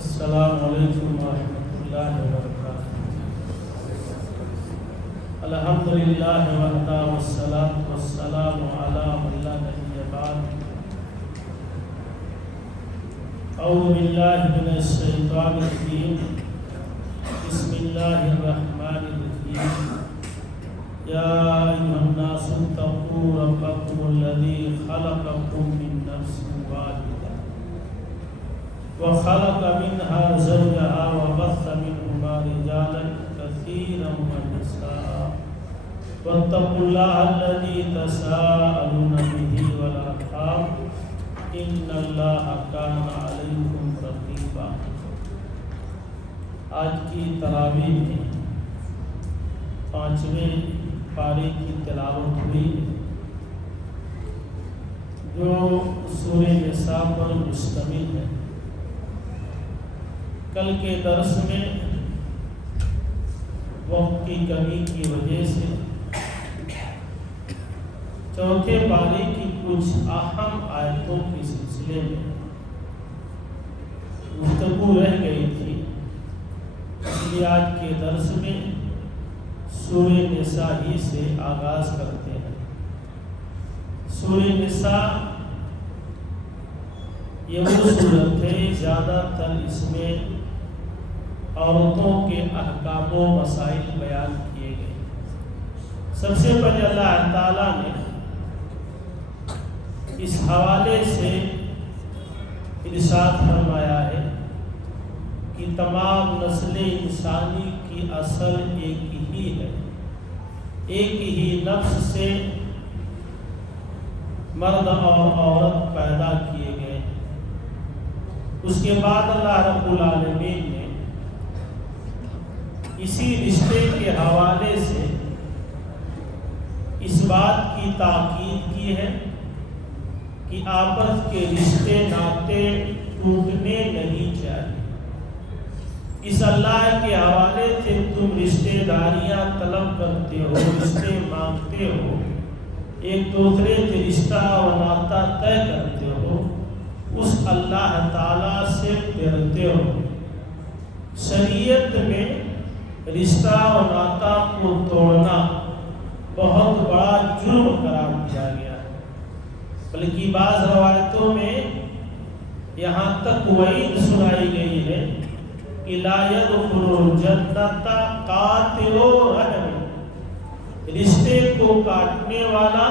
السلام علیکم ورحمۃ اللہ وبرکاتہ۔ الحمدللہ وحدہ والصلاۃ والسلام علی من لا نبی بعد۔ اعوذ باللہ من الشیطان الرجیم، بسم اللہ الرحمن الرحیم۔ یا ایھا الناس اتقوا ربکم الذی خلقکم من نفس واحدہ وخلق منها زوجها وبث منهما رجالا كثيرا ونساء واتقوا الله الذي تساءلون به والأرحام إن الله كان عليكم رقيبا۔ آج کی تراویح میں 5ویں پارے کی تلاوت ہوئی جو سورہ نساء پر مشتمل ہے۔ کل کے درس میں وقت کی کمی کی وجہ سے چوتھے پارے کی کچھ اہم آیتوں کے سلسلے میں گفتگو رہ گئی تھی، اس لیے آج کے درس میں سورہ نساء ہی سے آغاز کرتے ہیں۔ سورہ نساء یہ وہ صورت ہے، زیادہ تر اس میں عورتوں کے احکام و مسائل بیان کیے گئے۔ سب سے پہلے اللہ تعالیٰ نے اس حوالے سے ارشاد فرمایا ہے کہ تمام نسل انسانی کی اصل ایک ہی ہے، ایک ہی نفس سے مرد اور عورت پیدا کیے گئے۔ اس کے بعد اللہ رب العالمین نے اسی رشتے کے حوالے سے اس بات کی تاکید کی ہے کہ آپس کے رشتے ناطے ٹوٹنے نہیں چاہیے۔ اس اللہ کے حوالے سے تم رشتے داریاں طلب کرتے ہو، رشتے مانگتے ہو، ایک دوسرے سے رشتہ و ناطہ طے کرتے ہو، اس اللہ تعالیٰ سے ڈرتے ہو۔ شریعت میں رشتہ و ناطہ کو توڑنا بہت بڑا جرم قرار دیا گیا ہے، بلکہ بعض روایتوں میں یہاں تک وعید سنائی گئی ہے کہ لا يدخل الجنۃ قاطع رحم، رشتے کو کاٹنے والا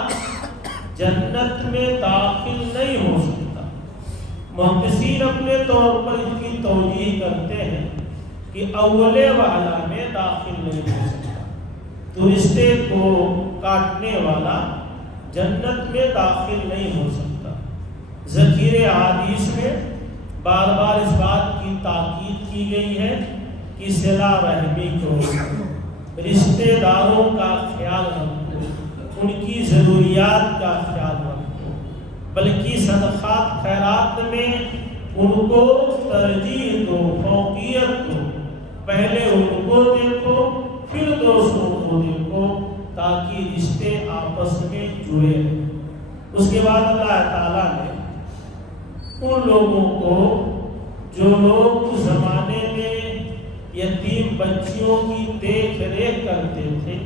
جنت میں داخل نہیں ہو سکتا۔ محدثین اپنے طور پر اس کی توجیہ کرتے ہیں کہ اولے والا میں داخل نہیں ہو سکتا، تو رشتے کو کاٹنے والا جنت میں داخل نہیں ہو سکتا۔ ذخیرے حدیث میں بار بار اس بات کی تاکید کی گئی ہے کہ صلہ رحمی کرو، رشتے داروں کا خیال رکھو، ان کی ضروریات کا خیال رکھو، بلکہ صدقات خیرات میں ان کو ترجیح دو، فوقیت دو، پہلے ان کو دیکھو پھر دوسروں کو دیکھو، تاکہ رشتے آپس میں جڑے رہیں۔ اس کے بعد اللہ تعالیٰ نے ان لوگوں کو جو لوگ اس زمانے میں یتیم بچیوں کی دیکھ ریکھ کرتے تھے،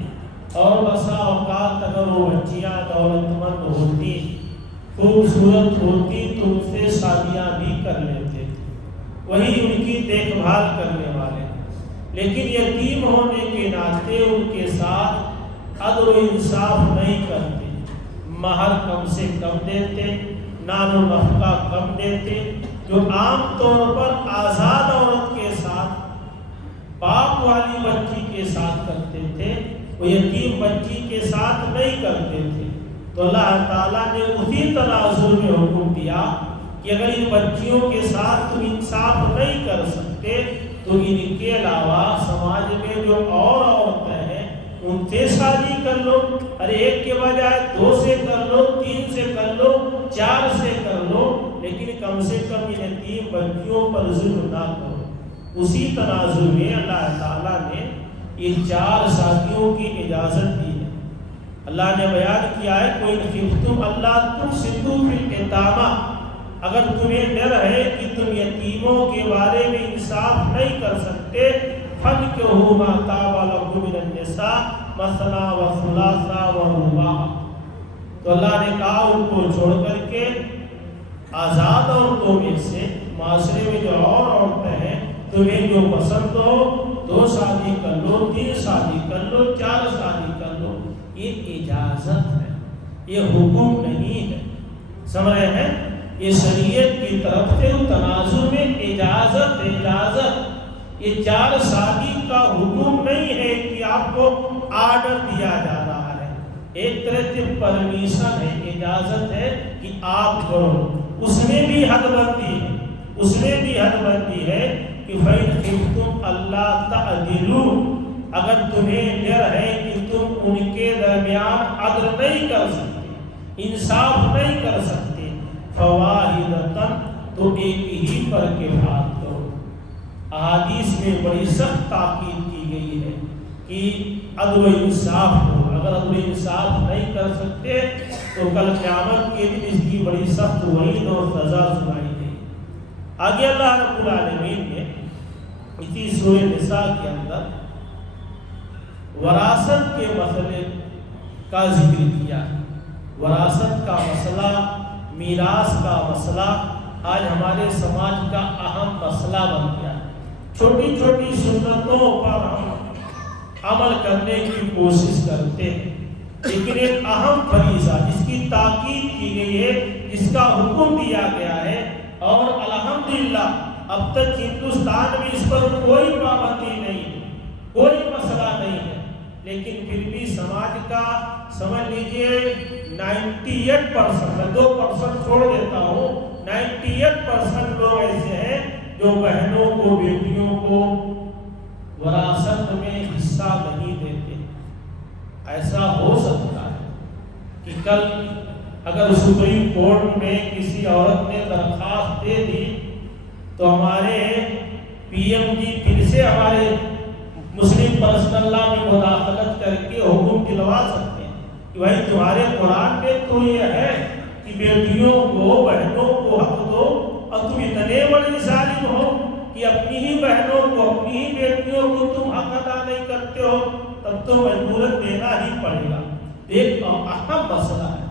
اور بسا اوقات اگر وہ بچیاں دولت مند ہوتی، خوبصورت ہوتی تو ان سے شادیاں بھی کر لیتے تھے، وہی ان کی دیکھ بھال کرنے والے، لیکن یتیم ہونے کے ناطے ان کے ساتھ عدل و انصاف نہیں کرتے، مہر کم سے کم دیتے، نان و نفقہ کم دیتے، جو عام طور پر آزاد عورت کے ساتھ باپ والی بچی کے ساتھ کرتے تھے، وہ یتیم بچی کے ساتھ نہیں کرتے تھے۔ تو اللہ تعالیٰ نے اسی تناظر میں حکم دیا کہ اگر ان بچیوں کے ساتھ تم انصاف نہیں کر سکتے تو ان کے علاوہ سماج میں جو اور عورتیں ہیں ان سے شادی کر لو، ارے ایک کے بجائے 2 سے کر لو، 3 سے کر لو، 4 سے کر لو، لیکن کم سے کم ان یتیم بچیوں پر ظلم نہ کرو۔ اسی تناظر میں اللہ تعالیٰ نے یہ 4 شادیوں کی اجازت دی ہے۔ اللہ نے بیان کیا ہے کوئی خفتم اللہ تفسدوا فی الیتامى، اگر تمہیں ڈر ہے کہ تم یتیموں کے بارے میں انصاف نہیں کر سکتے فَانكِحُوا مَا طَابَ لَكُم مِّنَ النِّسَاءِ مَثْنَىٰ وَثُلَاثَ وَرُبَاعَ۔ تو اللہ نے کہا ان کو چھوڑ کر کے آزاد عورتوں میں سے معاشرے میں جو اور عورتیں ہیں تمہیں جو پسند ہو 2 شادی کر لو، 3 شادی کر لو، 4 شادی کر لو، یہ اجازت ہے، یہ حکم نہیں ہے، سمجھ رہے ہیں؟ یہ شریعت کی طرف سے تنازع میں اجازت، یہ 4 شادی کا حکم نہیں ہے کہ آپ کو آرڈر دیا جا رہا ہے، ایک طرح سے پرمیشن ہے، اجازت ہے کہ آپ کرو۔ اس میں بھی حد بندی ہے کہ فَإِنْ خِفْتُمْ أَلَّا تَعْدِلُوا، اگر تمہیں ڈر ہے کہ تم ان کے درمیان عدل نہیں کر سکتے، انصاف نہیں کر سکتے، فَوَاحِدَةً، تو ایک ہی پر کفایت کرو۔ احادیث میں بڑی سخت تاکید کی گئی ہے کہ عدل و انصاف ہو، اگر عدل و انصاف نہیں کر سکتے تو کل قیامت کے دن اس کی بڑی سخت وعید اور سزا سنائی گئی۔ آگے اللہ رب العالمین نے اسی سورہ نساء کے اندر وراثت کے مسئلے کا ذکر کیا ہے۔ وراثت کا مسئلہ، میراث کا مسئلہ آج ہمارے سماج کا اہم مسئلہ بن گیا ہے۔ چھوٹی چھوٹی سنتوں پر ہم عمل کرنے کی کوشش کرتے ہیں، لیکن ایک اہم فریضہ جس کی تاکید کی گئی ہے، جس کا حکم دیا گیا ہے، اور الحمدللہ اب تک ہندوستان میں اس پر کوئی پابندی نہیں ہے، کوئی مسئلہ نہیں ہے، لیکن پھر بھی سماج کا سمجھ لیجئے 98%، میں 2% چھوڑ دیتا ہوں، 98% لوگ ایسے ہیں جو بہنوں کو، بیٹیوں کو وراثت میں حصہ نہیں دیتے۔ ایسا ہو سکتا ہے کہ کل اگر سپریم کورٹ میں کسی عورت نے درخواست دے دی تو ہمارے پی ایم جی پھر سے ہمارے مسلم پرسنل لا میں مداخلت کر کے حکم دلوا سکتے ہیں کہ بھائی تمہارے قرآن میں تو یہ ہے کہ بیٹیوں کو، بہنوں کو حق دو، اور تم اتنے بڑے ظالم ہو کہ اپنی ہی بہنوں کو، اپنی ہی بیٹیوں کو تم حق ادا نہیں کرتے ہو، تب تو مجبوراً دینا ہی پڑے گا۔ ایک اہم مسئلہ ہے،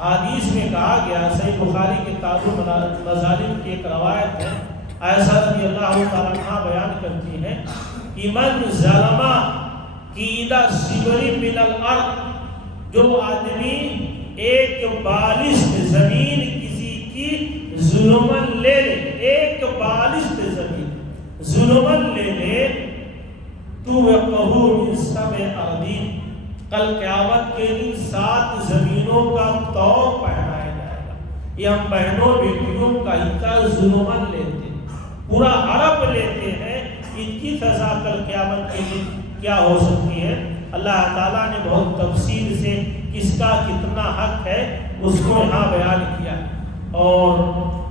حدیث میں کہا گیا، صحیح بخاری کے کتاب المظالم کی ایک روایت ہے، عائشہ رضی اللہ تعالیٰ عنہ بیان کرتی ہیں کہ من ظلم قید الشبر من الارض، جو آدمی ایک بالشت زمین کسی کی ظلمن لے لے، ایک بالشت زمین ظلمن لے لے، تو وقہو من سبع اراضین، کل قیامت کے دن 7 زمینوں کا طوق پہنایا جائے گا۔ یہ ہم بہنوں بیٹیوں کا حصہ ظلمن لیتے ہیں، پورا حرب لیتے ہیں، ان کی سزا کل قیامت کے دن کیا ہو سکتی ہے؟ اللہ تعالیٰ نے بہت تفصیل سے کس کا کتنا حق ہے اس کو یہاں بیان کیا، اور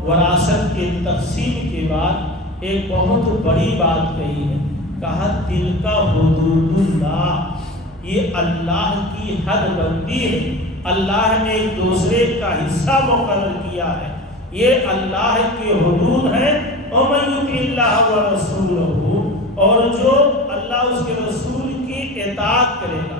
وراثت کے تقسیم کے بعد ایک بہت بڑی بات کہی ہے، کہا تلک حدود اللہ، یہ اللہ کی حد بندی ہے، اللہ نے ایک دوسرے کا حصہ مقرر کیا ہے، یہ اللہ کے حدود ہیں۔ وَمَن يُطِعِ اللَّهَ وَرَسُولَهُ، اور جو اللہ اس کے رسول کی اطاعت کرے گا،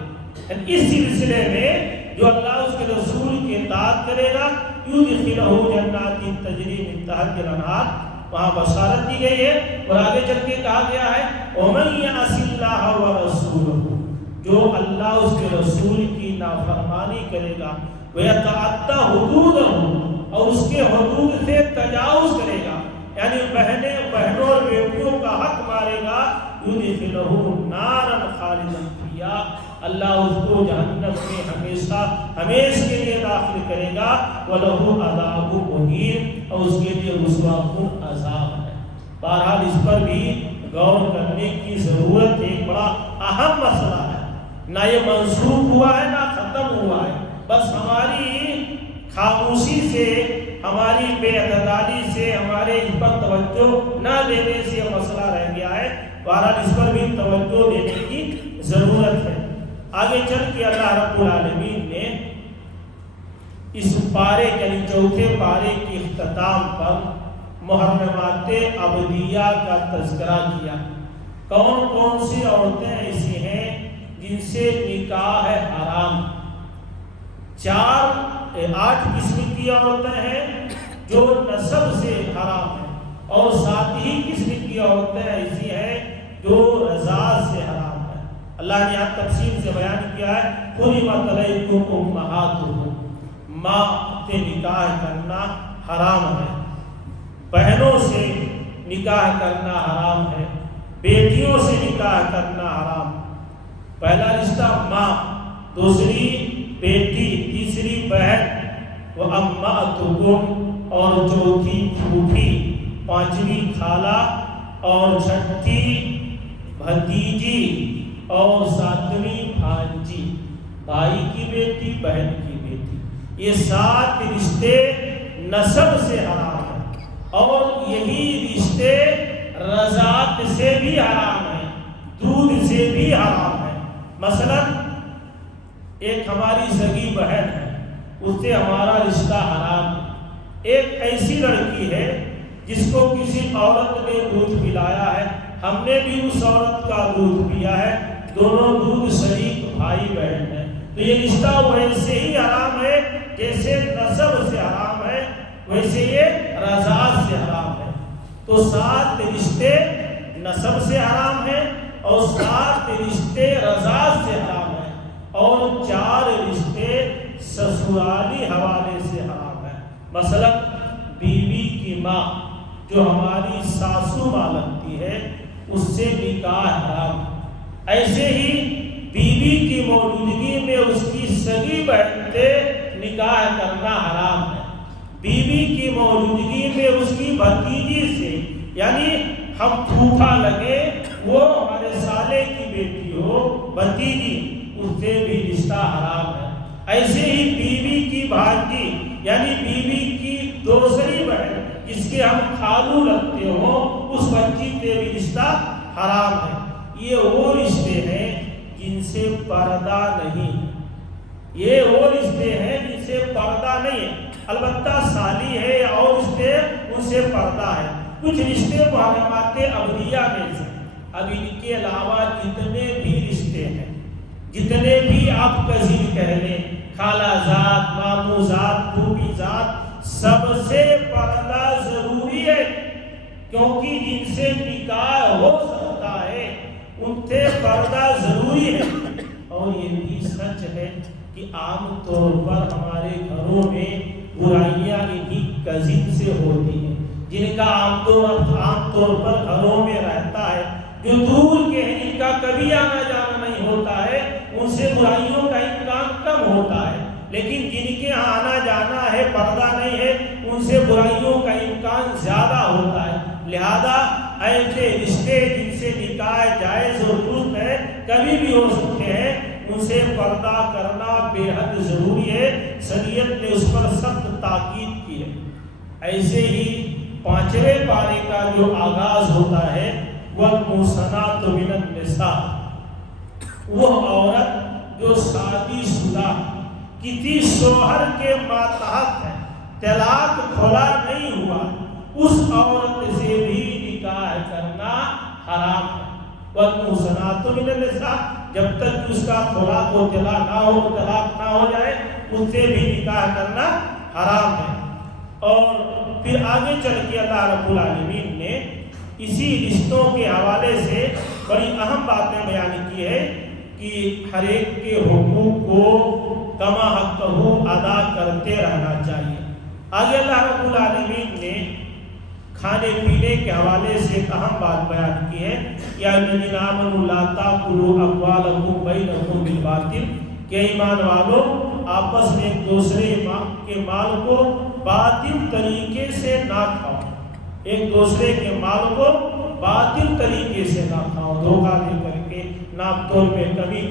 اس سلسلے میں جو اللہ اس کے رسول کی اطاعت کرے گا، يُدْخِلْهُ جَنَّاتٍ تَجْرِي مِن تَحْتِهَا الْأَنْهَارُ، وہاں بشارت دی گئی ہے، اور آگے چل کے کہا گیا ہے وَمَن يَعْصِ اللَّهَ وَرَسُولَهُ، جو اللہ اس کے رسول کی نافرمانی کرے گا، وَيَتَعَدَّى حُدُودَهُ، اور اس کے حدود سے تجاوز کرے گا، یعنی بہنوں اور بیٹیوں کا حق مارے گا، يُدْخِلْهُ نَارًا خَالِدًا فِيهَا، اللہ اس کو جہنم میں ہمیشہ کے لیے داخل کرے گا، وَلَهُ عَذَابٌ مُهِينٌ، اور اس کے لیے رسوا کن عذاب ہے۔ بہرحال اس پر بھی غور کرنے کی ضرورت، ایک بڑا اہم مسئلہ ہے، نہ یہ منسوخ ہوا ہے نہ ختم ہوا ہے، بس ہماری خاموشی سے، ہماری بے عدالی سے، ہمارے اس پر توجہ نہ دینے سے یہ مسئلہ رہ گیا ہے۔ بہرحال اس پر بھی توجہ دینے کی ضرورت ہے۔ آگے چل کے اللہ رب العالمین نے اس پارے یعنی چوتھے پارے کے اختتام پر محرمات ابدیہ کا تذکرہ کیا۔ کون کون سی عورتیں ایسی ہیں جن سے نکاح حرام؟ 8 قسم کی عورتیں ہیں جو نسب سے حرام ہیں، اور 7 ہی قسم کی عورتیں ایسی ہیں جو رضاعت سے حرام ہیں۔ اللہ نے یہاں تفصیل سے بیان کیا ہے، حرمت علیکم امہاتکم، ماں سے نکاح کرنا حرام ہے، بہنوں سے نکاح کرنا حرام ہے، بیٹیوں سے نکاح کرنا حرام۔ پہلا رشتہ ماں، دوسری بیٹی، تیسری بہن، وَأَمَّاتُكُمْ اور چوتھی پھوپھی، پانچویں خالہ اور چھٹی بھتیجی اور 7ویں بھانجی، بھائی کی بیٹی، بہن کی بیٹی۔ یہ 7 رشتے نسب سے حرام ہیں، اور یہی رشتے رضاعت سے بھی حرام ہیں، دودھ سے بھی حرام ہیں۔ مثلا ایک ہماری سگی بہن ہے، اس سے ہمارا رشتہ حرام ہے۔ ایک ایسی لڑکی ہے جس کو کسی عورت نے دودھ پلایا ہے، ہم نے بھی اس عورت کا دودھ پیا ہے، دونوں دودھ شریک بھائی بہن ہیں، تو یہ رشتہ ویسے ہی حرام ہے جیسے نسب سے حرام ہے، ویسے یہ رضاعت سے حرام ہے۔ تو 7 رشتے نسب سے حرام ہیں، اور 7 رشتے رضاعت سے حرام ہیں، اور 4 رشتے سسرالی حوالے سے حرام ہیں۔ مثلا بیوی کی ماں جو ہماری ساسو ماں لگتی ہے، اس سے نکاح حرام۔ ایسے ہی بیوی کی موجودگی میں اس کی سگی بہن سے نکاح کرنا حرام ہے۔ بیوی کی موجودگی میں اس کی بھتیجی سے، یعنی ہم پھوپھا لگے، وہ ہمارے سالے کی بیٹی ہو، بھتیجی، اس سے بھی رشتہ حرام ہے۔ ایسے ہی بیوی کی بھانجی، یعنی بیوی کی دوسری بہن جس کے ہم خالو لگتے ہوں، اس بچی سے بھی رشتہ حرام ہے۔ یہ وہ رشتے ہیں جن سے پردہ نہیں، یہ وہ رشتے ہیں جن سے پردہ نہیں ہے۔ البتہ سالی ہے یا اور رشتے، ان سے پردہ ہے۔ کچھ رشتے محرمات ابدیہ میں سے، اب ان کے علاوہ جتنے بھی رشتے ہیں، جتنے بھی آپ قزیم کہہ لیں، خالہ زاد، ماموں زاد، پھوپھی زاد، سب سے پردہ ضروری ہے، کیونکہ جن سے نکاح ہو سکتا ہے ان سے پردہ ضروری ہے۔ اور یہ بھی سچ ہے کہ عام طور پر ہمارے گھروں میں برائیاں انہی قزیم سے ہوتی ہیں، جن کا عام طور پر گھروں میں رہتا ہے، جو دور کے ہیں، جن کا کبھی آنا جانا نہیں ہوتا ہے، ان سے برائیوں کا امکان کم ہوتا ہے، لیکن جن کے ہاں آنا جانا ہے، پردہ نہیں ہے، ان سے برائیوں کا امکان زیادہ ہوتا ہے۔ لہذا ایسے رشتے جن سے نکاح جائز اور درست ہے، کبھی بھی ہو سکتے ہیں، ان سے پردہ کرنا بے حد ضروری ہے، شریعت نے اس پر سخت تاکید کی ہے۔ ایسے ہی 5ویں پارے کا جو آغاز ہوتا ہے، وَالْمُحْصَنَاتُ مِنَ النِّسَاءِ، وہ عورت جو شادی شدہ کسی شوہر کے ماتحت ہے، طلاق کھلا نہیں ہوا، اس عورت سے بھی نکاح کرنا حرام ہے۔ وَالْمُحْصَنَاتُ مِنَ النِّسَاء، جب تک اس کا طلاق و طلاق نہ ہو جائے، اس سے بھی نکاح کرنا حرام ہے۔ اور پھر آگے چل کے اللہ رب العالمین نے اسی رشتوں کے حوالے سے بڑی اہم باتیں بیان کی ہے کہ ہر ایک کے حقوق کو کما حقہ ادا کرتے رہنا چاہیے۔ آگے اللہ رب العالمین نے کھانے پینے کے حوالے سے ایک اہم بات بیان کی ہے، یا الذین آمنوا لا تأکلوا اموالکم بینکم بالباطل، کہ ایمان والو آپس میں ایک دوسرے کے مال کو باطل طریقے سے نہ کھاؤ، ایک دوسرے کے مال کو باطل طریقے سے نہ کھاؤ، دھوکہ دے کر کے، ناپ تول میں کمی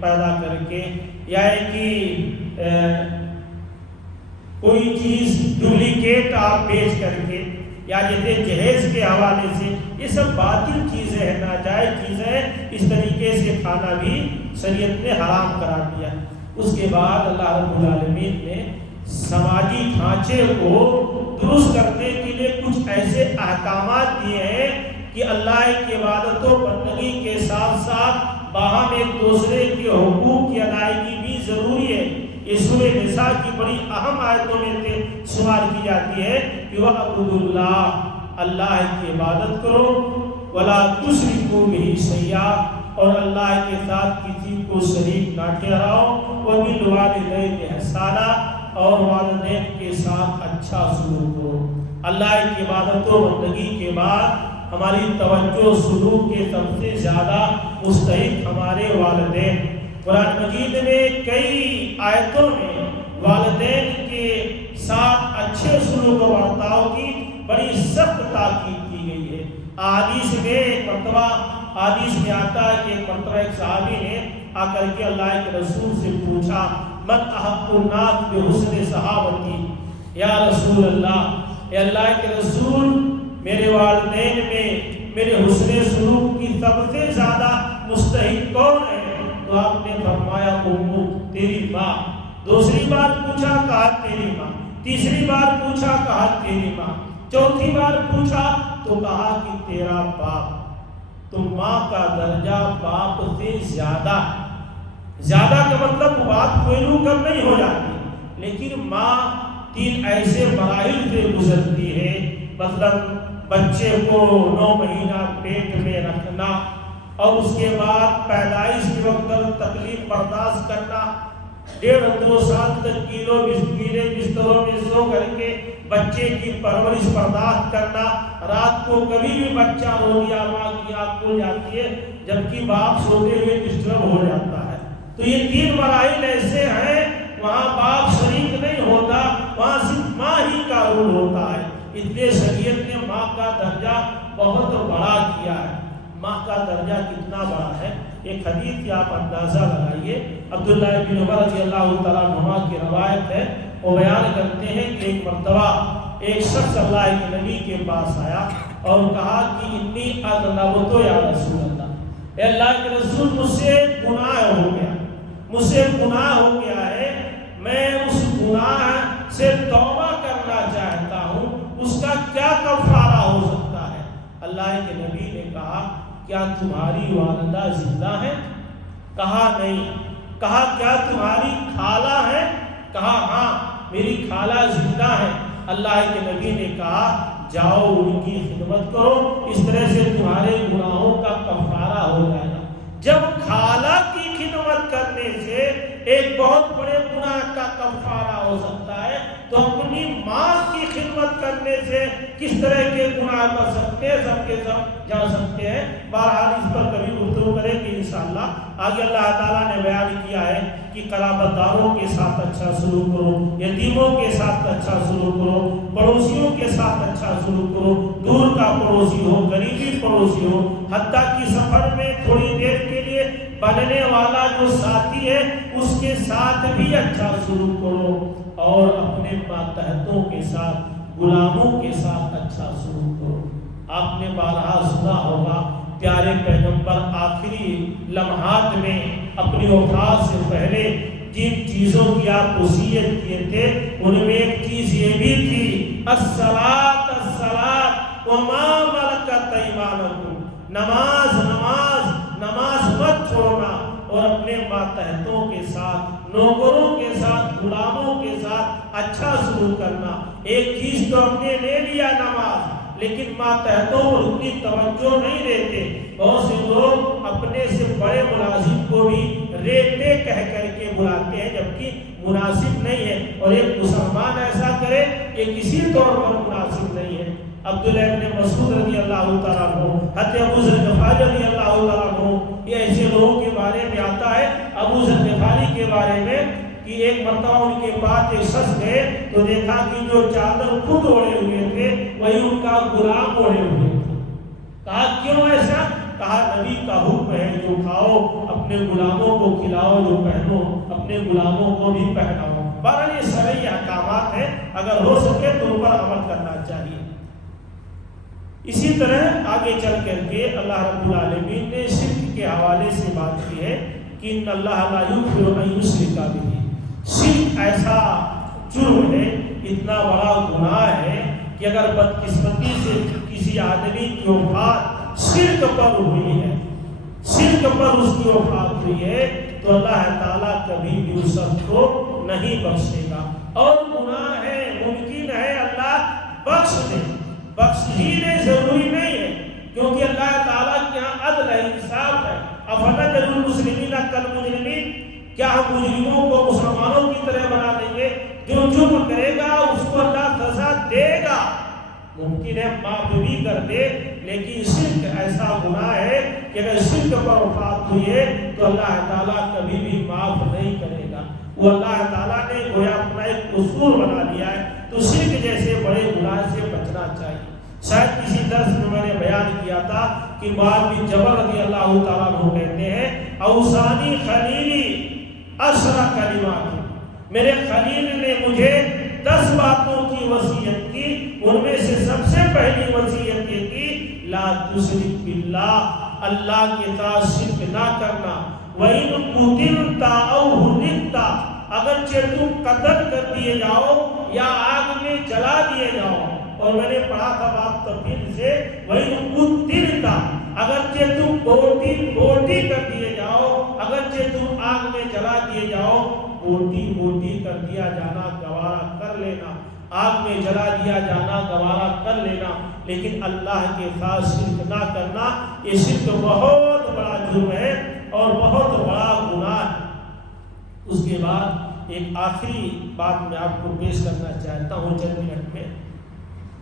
پیدا کر کے، یا کہ کوئی چیز ڈپلیکیٹ آپ بیچ کر کے، یا جیسے جہیز کے حوالے سے، یہ سب باطل چیزیں ہیں، ناجائز چیزیں، اس طریقے سے کھانا بھی شریعت نے حرام قرار دیا۔ اس کے بعد اللہ رب العالمین نے سماجی ڈھانچے کو درست کرنے کے لیے کچھ ایسے احکامات دیے ہیں کہ اللہ کی عبادت و بندگی کے ساتھ ساتھ باہم ایک دوسرے کے حقوق کی ادائیگی بھی ضروری ہے۔ یہ سورہ نساء کی بڑی اہم آیتوں میں سے شمار کی جاتی ہے کہ وَاعْبُدُوا اللَّهَ، اللہ کی عبادت کرو، وَلَا تُشْرِكُوا بِهِ شَيْئًا، اور اللہ کے ساتھ کسی کو شریک نہ ٹھہراؤ، وَبِالْوَالِدَيْنِ إِحْسَانًا، اور والدین کے ساتھ اچھا سلوک کرو۔ اللہ کی عبادت و بندگی کے بعد ہماری توجہ سلوک کے سب سے زیادہ مستحق ہمارے والدین۔ قرآن مجید میں کئی آیتوں میں والدین کے ساتھ اچھے سلوک و برتاؤ کی بڑی سخت تاکید کی گئی ہے۔ حدیث میں ایک مرتبہ حدیث میں آتا ہے کہ ایک مرتبہ ایک صحابی نے آ کر کے اللہ کے رسول سے پوچھا من احق الناس بحسن صحابتی، یا رسول اللہ، اے اللہ کے رسول، میرے والدین میں میرے حسن سلوک کی سب سے زیادہ مستحق کون ہے؟ تو آپ نے فرمایا امک، تیری ماں۔ دوسری بار پوچھا، کہا تیری ماں۔ تیسری بار پوچھا، کہا تیری ماں۔ چوتھی بار پوچھا تو کہا کہ تیرا باپ۔ تو ماں کا درجہ باپ سے زیادہ کا مطلب باپ کوئی کم نہیں ہو جاتی، لیکن ماں تین ایسے مراحل سے گزرتی ہے، مثلاً بچے کو 9 مہینہ پیٹ میں رکھنا، اور اس کے بعد پیدائش کے وقت تکلیف برداشت کرنا، 1.5-2 سال تک کیلے بستروں میں سو کر کے بچے کی پرورش برداشت کرنا، رات کو کبھی بھی بچہ رو دیا ماں کی آنکھ کھل جاتی ہے جبکہ باپ سوتے ہوئے ڈسٹرب ہو جاتا ہے۔ تو یہ 3 مراحل ایسے ہیں وہاں باپ شریک نہیں ہوتا، وہاں صرف ماں ہی کا رول ہوتا ہے۔ اس لیے شریعت نے ماں کا درجہ بہت بڑا کیا ہے۔ ماں کا درجہ کتنا بڑا ہے، ایک حدیث کی آپ اندازہ لگائیے۔ عبداللہ بن عمر رضی اللہ تعالیٰ عنہ کی روایت ہے، وہ بیان کرتے ہیں کہ ایک مرتبہ ایک شخص اللہ کے نبی کے پاس آیا اور کہا کہ انی اذنبت یا رسول اللہ، اے اللہ کے رسول، مجھ سے گناہ ہو گیا ہے، میں اس گناہ سے توبہ کرنا چاہتا ہوں، اس کا کیا کفارہ ہو سکتا ہے؟ اللہ کے نبی نے کہا کیا تمہاری والدہ زندہ ہے؟ کہا نہیں۔ کہا کیا تمہاری خالہ ہے؟ کہا ہاں میری خالہ زندہ ہے۔ اللہ کے نبی نے کہا جاؤ ان کی خدمت کرو، اس طرح سے تمہارے گناہوں کا کفارہ ہو جائے گا۔ جب خالہ کی خدمت کرنے سے ایک بہت بڑے گناہ کا کفارہ ہو سکتا ہے تو اپنی ماں کی خدمت کرنے سے کس طرح کے گناہ کر سکتے ہیں، سب کے سب جا سکتے ہیں۔ بہرحال اس پر کبھی گفتگو کریں گے انشاءاللہ۔ آگے اللہ تعالیٰ نے بیان کیا ہے کہ قرابت داروں کے ساتھ اچھا سلوک کرو، یتیموں کے ساتھ اچھا سلوک کرو، پڑوسیوں کے ساتھ اچھا سلوک کرو، دور کا پڑوسی ہو، قریبی پڑوسی ہو، حتیٰ کہ سفر میں تھوڑی دیر کے لیے بننے والا جو ساتھی ہے اس کے ساتھ بھی اچھا سلوک کرو، اور اپنے ماتحتوں کے ساتھ، غلاموں کے ساتھ اچھا سلوک کرو۔ آپ نے بارہا سنا ہوگا پیارے پیغمبر آخری لمحات میں اپنی وفات سے پہلے جن چیزوں کی آپ وصیت کیے تھے ان میں ایک چیز یہ بھی تھی الصلاۃ الصلاۃ وما ملکت ایمانکم، نماز نماز نماز مت چھوڑنا، اور اپنے ماتحتوں کے ساتھ، نوکروں کے ساتھ، غلاموں کے ساتھ اچھا سلوک کرنا۔ ایک چیز تو ہم نے لے لیا نماز، لیکن ماتحتوں پر اتنی توجہ نہیں دیتے۔ بہت سے لوگ اپنے سے بڑے ملازم کو بھی ریٹے کہہ کر کے بلاتے ہیں جبکہ مناسب نہیں ہے، اور ایک مسلمان ایسا کرے یہ کسی طور پر مناسب نہیں ہے۔ عبداللہ بن مسعود رضی اللہ تعالیٰ عنہ، حضرت ابو ذر غفاری رضی اللہ تعالیٰ عنہ، یہ ایسے لوگوں کے بارے میں آتا ہے ابو ذر غفاری کے بارے میں کہ ایک مرتبہ ان کے پاس ایک شخص گئے تو دیکھا کہ جو چادر خود اوڑے ہوئے تھے وہی ان کا غلام اوڑے ہوئے تھے۔ کہا کیوں ایسا؟ کہا نبی کا حکم ہے جو کھاؤ اپنے غلاموں کو کھلاؤ، جو پہنو اپنے غلاموں کو بھی پہناؤ۔ بہرحال یہ شرعی احکامات ہیں، اگر ہو سکے تو ان پر عمل کرنا چاہیے۔ اسی طرح آگے چل کر کے اللہ رب العالمین نے شرک کے حوالے سے بات کی ہے کہ ان اللہ لا یغفر ان یشرک بہ، شرک ایسا جرم ہے، اتنا بڑا گناہ ہے کہ اگر بدقسمتی سے کسی آدمی کی وفات شرک پر ہوئی ہے، شرک پر اس کی وفات ہوئی ہے، تو اللہ تعالیٰ کبھی بھی اس شخص کو نہیں بخشے گا۔ اور گناہ ہے، ممکن ہے اللہ بخش دے، بخش ہی نہیں ضروری نہیں ہے، کیونکہ اللہ تعالیٰ کے یہاں عدل ہے، انصاف ہے۔ افنجعل المسلمین کالمجرمین، کیا ہم مجرموں کو مسلمانوں کی طرح بنا دیں گے؟ جو جرم کرے گا اس کو اللہ سزا دے گا، ممکن ہے معاف بھی کر دے، لیکن شرک ایسا گناہ ہے کہ اگر شرک پر وفات ہوئی ہے تو اللہ تعالیٰ کبھی بھی معاف نہیں کرے گا۔ وہ اللہ تعالیٰ نے گویا اپنا ایک اصول بنا دیا ہے، تو شرک جیسے بڑے گناہ سے بچنا چاہیے۔ شاید کسی درس میں میں نے بیان کیا تھا کہ معاذ بن جبل رضی اللہ تعالیٰ عنہ کہتے ہیں اوصانی خلیلی 10 کلمات، میرے خلیل نے مجھے 10 باتوں کی وصیت کی، ان میں سے سب سے پہلی وصیت یہ کی لا تشرک باللہ، اللہ کے ساتھ شرک نہ کرنا، وَإِن قُتِلْتَ أَوْ هُلِكْتَ، اگرچہ تم قتل کر دیے جاؤ یا آگ میں جلا دیے جاؤ۔ اور میں نے پڑھا تھا بات تفصیل سے، وَإِن قُتِلْتَ، اگرچہ تم بوٹی کر دیے جاؤ، اگرچہ تم آگ میں جلا دیے جاؤ، بوٹی کر دیا جانا گوارا کر لینا، آگ میں جلا دیا جانا گوارا کر لینا، لیکن اللہ کے ساتھ شرک نہ کرنا، یہ شرک بہت بڑا جرم ہے اور بہت بڑا گناہ ہے۔ اس کے بعد ایک آخری بات میں آپ کو پیش کرنا چاہتا ہوں چند منٹ میں،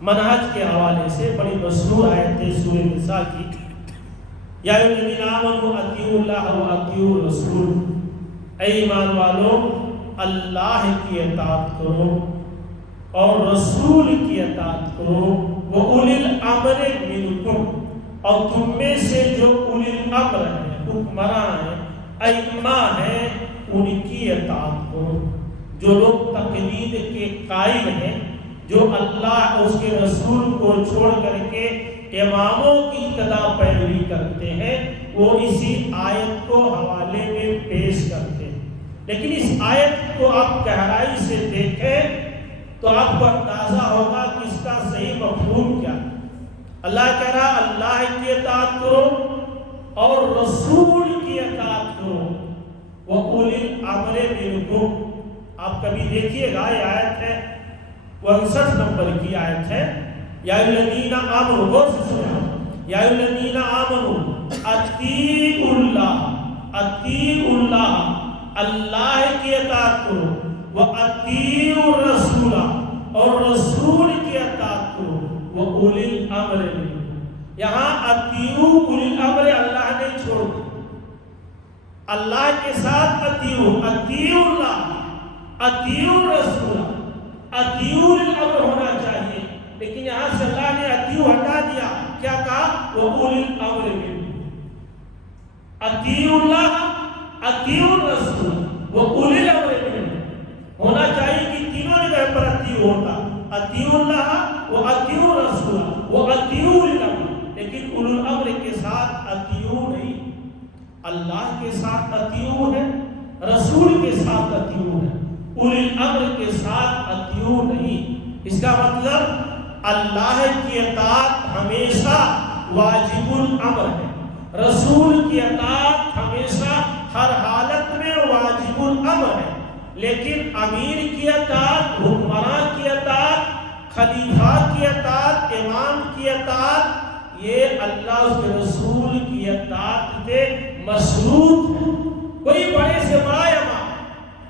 منہج کے حوالے سے بڑی مشہور آیت ہے سورہ نساء کی، یا ایھا الذین آمنوا اطیعوا اللہ واطیعوا الرسول، اے ایمان والو اللہ کی اطاعت کرو اور رسول کی اطاعت کرو، وَأُولِي الْأَمْرِ مِنْکُمْ، اور تم میں سے جو اولی الامر ہیں، حکمراں ہیں، ائمہ ہیں، ان کی اطاعت کرو۔ جو لوگ تقلید کے قائل ہیں، جو اللہ اور اس کے رسول کو چھوڑ کر کے اماموں کی اقتداء پیروی کرتے ہیں، وہ اسی آیت کو حوالے میں پیش کرتے ہیں، لیکن اس آیت کو آپ گہرائی سے دیکھیں تو آپ کو اندازہ ہوگا کہ اس کا صحیح مفہوم کیا ہے۔ اللہ کہہ رہا اللہ کی اطاعت کرو اور رسول کی اطاعت کرو، وَأُولِي الْأَمْرِ مِنْکُمْ۔ آپ کبھی دیکھیے گا، یہ آیت ہے 59 نمبر کی آیت ہے، یا الذین آمنوا، غور سے سنیں، یا الذین آمنوا اطیعوا اللہ، اطیعوا اللہ، اللہ کی اطاعت کرو، وَأَطِیعُوا الرَّسُولَ، اور رسول کی اطاعت کرو، وَأُولِي الْأَمْرِ مِنْکُمْ۔ یہاں اطیعوا اولی الامر اللہ نے چھوڑ دیا، اللہ کے ساتھ اطیعوا اللہ، اطیعوا الرسول، اطیعوا الامر ہونا چاہیے، لیکن یہاں سے اللہ نے اطیعوا ہٹا دیا، کیا کہا؟ وَأُولِي الْأَمْرِ مِنْکُمْ۔ اطیعوا اللہ، اطیعوا الرسول، وَأُولِي الْأَمْرِ مِنْکُمْ، ہونا چاہیے کہ تینوں جگہ پر اطیعوا ہوتا، اطیعوا اللہ وَأَطِیعُوا الرَّسُولَ وَأَطِیعُوا أُولِي الْأَمْرِ، لیکن اولو الامر کے ساتھ اطیعوا نہیں، اللہ کے ساتھ اطیعوا ہے، رسول کے ساتھ اطیعوا ہے، اولی الامر کے ساتھ اطیعوا نہیں۔ اس کا مطلب اللہ کی اطاعت ہمیشہ واجب الامر ہے، رسول کی اطاعت ہمیشہ ہر حالت میں واجب الامر ہے، لیکن امیر کی اطاعت، حکمراں کی اطاعت، خلیفہ کی اطاعت، امام کی اطاعت، یہ اللہ اس کے رسول کی اطاعت سے مشروط ہے۔ کوئی بڑے سے بڑا امام،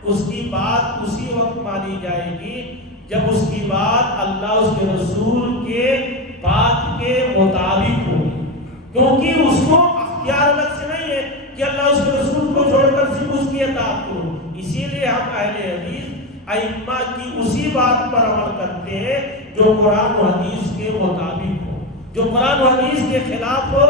اس کی بات اسی وقت مانی جائے گی جب اس کی بات اللہ اس کے رسول کے بات کے مطابق ہوگی، کیونکہ اس کو اختیار الگ سے نہیں ہے کہ اللہ اس کے رسول کو چھوڑ کر صرف اس کی اطاعت کرو۔ اسی لیے ہم اہل حدیث ائمہ کی اسی بات پر عمل کرتے ہیں جو قرآن و حدیث کے مطابق ہو، جو قرآن و حدیث کے خلاف ہو۔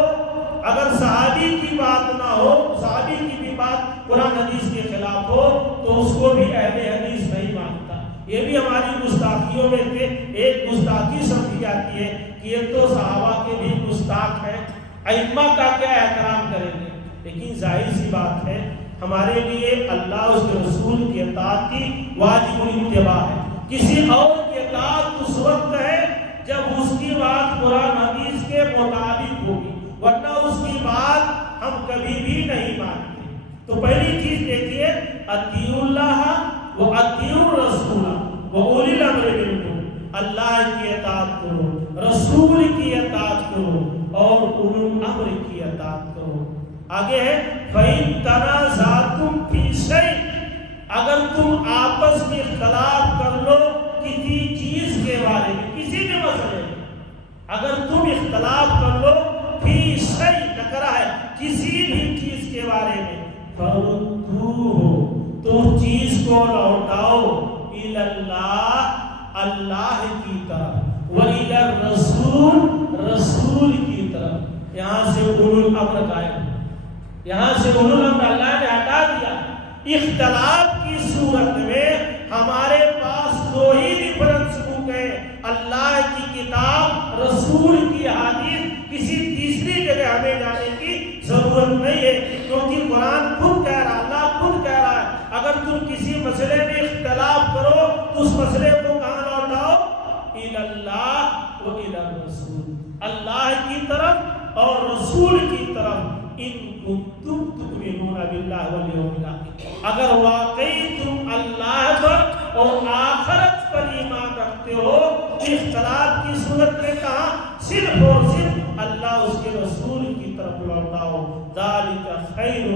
اگر صحابی کی بات نہ ہو، صحابی کی بھی بات قرآن حدیث کے خلاف ہو، تو اس کو بھی اہل حدیث نہیں مانتا۔ یہ بھی ہماری گستاخیوں میں سے ایک گستاخی سمجھی جاتی ہے کہ یہ تو صحابہ کے بھی گستاخ ہیں، ائمہ کا کیا احترام کریں گے؟ لیکن ظاہر سی بات ہے، ہمارے لیے اللہ اس کے رسول کی اطاعت کی واجب الاتباع ہے، کسی اور کی اطاعت اس وقت ہے جب اس کی بات قرآن حدیث کے مطابق ہوگی، ورنہ اس کی بات ہم کبھی بھی نہیں مانتے۔ تو پہلی چیز دیکھیے، اطیعوا اللہ و اطیعوا الرسول و اولی الامر منکم، اللہ کی اطاعت کرو، رسول کی اطاعت کرو اور اولی الامر کی اطاعت کرو۔ آگے ہے فَإِن تَنَازَعْتُمْ فِي شَيْءٍ، اگر تم آپس میں اختلاف کر لو کسی چیز کے بارے میں، کسی بھی مسئلے میں اگر تم اختلاف کر لو، فی شیء نکرہ ہے، کسی بھی چیز کے بارے میں، فَرُدُّوهُ، تو چیز کو لوٹاؤ، اِلَى اللَّهِ، اللہ کی طرف، وَإِلَى الرَّسُولِ، رسول کی طرف۔ یہاں سے اولو الامر قائم، یہاں سے اولو الامر اللہ نے ہٹا دیا۔ اختلاف کی صورت میں ہمارے پاس دو ہی ریفرنس بک ہے، اللہ کی کتاب، رسول کی حدیث، کسی تیسری جگہ ہمیں جانے کی ضرورت نہیں ہے، کیونکہ قرآن خود کہہ رہا ہے، اللہ خود کہہ رہا ہے اگر تم کسی مسئلے میں اختلاف کرو تو اس مسئلے کو کہاں لوٹاؤ؟ اِلَى اللَّهِ وَإِلَى الرَّسُولِ، اللہ کی طرف اور رسول کی طرف۔ ان کنتم تؤمنون باللہ والیوم الآخر، اگر واقعی تم اللہ پر اور آخرت پر ایمان رکھتے ہو، اختلاف کی صورت میں کہاں؟ صرف اور صرف اللہ اس کے رسول کی طرف لوٹاؤ۔ ذالک خیر،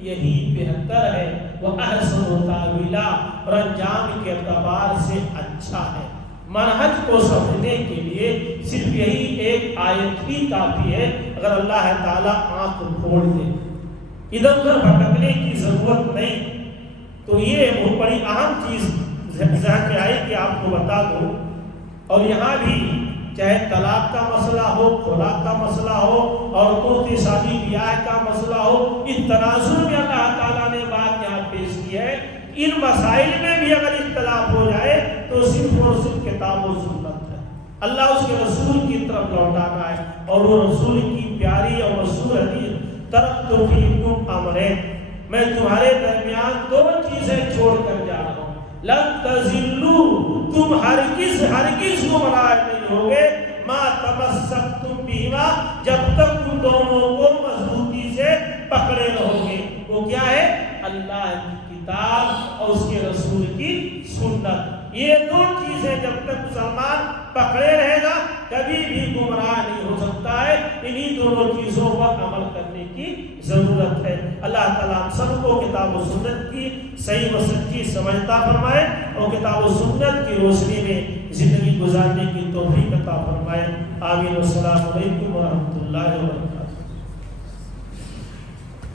یہی بہتر ہے، وَأَحْسَنُ تَأْوِيلًا، اور انجام کے اعتبار سے اچھا ہے۔ منہج کو سمجھنے کے لیے صرف یہی ایک آیت ہی کافی ہے، اگر اللہ تعالیٰ آنکھ کھول دے، ادھر ادھر بھٹکنے کی ضرورت نہیں۔ تو یہ بہت بڑی اہم چیز ذہن میں آئی کہ آپ کو بتا دوں۔ اور یہاں بھی چاہے طلاق کا مسئلہ ہو، خلاق کا مسئلہ ہو، عورتوں کی شادی بیاہ کا مسئلہ ہو، اس تناظر میں اللہ تعالیٰ نے بات یہاں پیش کی ہے۔ ان مسائل میں بھی اگر اختلاف ہو جائے تو صرف اور صرف کتاب و سنت ہے، اللہ اس کے رسول کی طرف لوٹانا ہے، اور وہ رسول کی پیاری اور مشہور حدیث، ترکت فیکم امرین، میں تمہارے درمیان دو چیزیں چھوڑ کر جا رہا ہوں، لن تضلوا، تم ہرگز ہرگز گمراہ نہیں ہوگے، ما تمسکتم بہما، جب تک تم دونوں کو مضبوطی سے پکڑے رہو گے۔ وہ کیا ہے؟ اللہ کی کتاب اور اس کے رسول کی سنت۔ یہ دو چیزیں جب تک مسلمان پکڑے رہے گا کبھی بھی گمراہ نہیں ہو سکتا ہے۔ انہی دونوں چیزوں پر عمل کرنے کی ضرورت ہے۔ اللہ تعالیٰ ہم سب کو کتاب و سنت کی صحیح و سچی سمجھتا فرمائے، اور کتاب و سنت کی روشنی میں زندگی گزارنے کی توفیق عطا فرمائے۔ آمین۔ السلام علیکم ورحمۃ اللہ وبرکاتہ۔